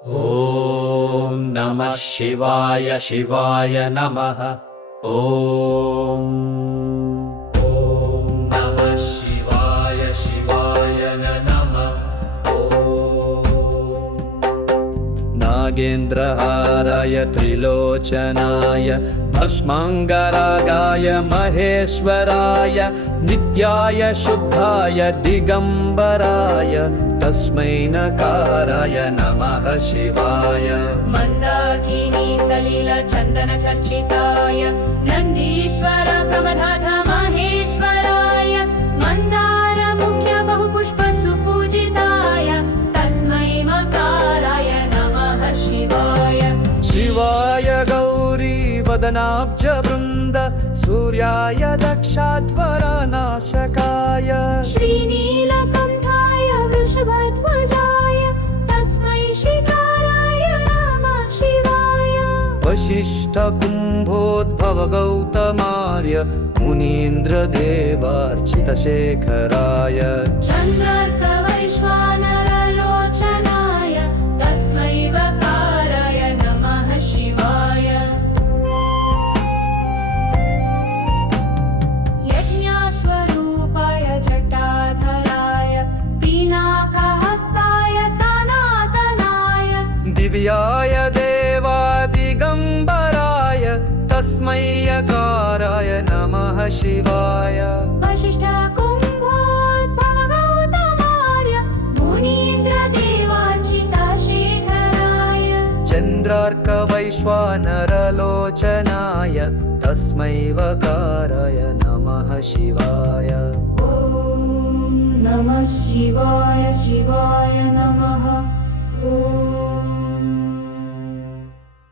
ॐ नमः शिवाय शिवाय नमः। ॐ नमः शिवाय शिवाय नमः। नागेन्द्रहाराय त्रिलोचनाय भस्माङ्गरागाय महेश्वराय नित्याय शुद्धाय दिगम्बराय तस्मै नकाराय नमः शिवाय। मन्दाकिनी सलिल चन्दन चर्चिताय नन्दीश्वर प्रमदाध महेश्वराय मन्दार मुख्य बहुपुष्प सुपूजिताय तस्मै मकाराय नमः शिवाय। शिवाय गौरी वदनाब्ज वृन्द सूर्याय दक्षाध्वरनाशकाय श्रीनीलकण्ठाय वृषभध्वजाय तस्मै शिकाराय नमः शिवाय। वसिष्ठ कुम्भोद्भव गौतमार्य मुनीन्द्रदेवार्चितशेखराय चन्द्रार्क वैश्वानरलोचनाय तस्मै वकाराय नमः शिवाय। यज्ञस्वरूपाय जटाधराय पिनाकहस्ताय सनातनाय दिव्याय देवादिगम्बराय तस्मै यकाराय नमः शिवाय। वसिष्ठ कुम्भोद्भव गौतमार्य मुनीन्द्रदेवार्चितशेखराय चन्द्रार्क वैश्वानरलोचनाय तस्मै वकाराय नमः शिवाय। ॐ नमः शिवाय शिवाय नमः।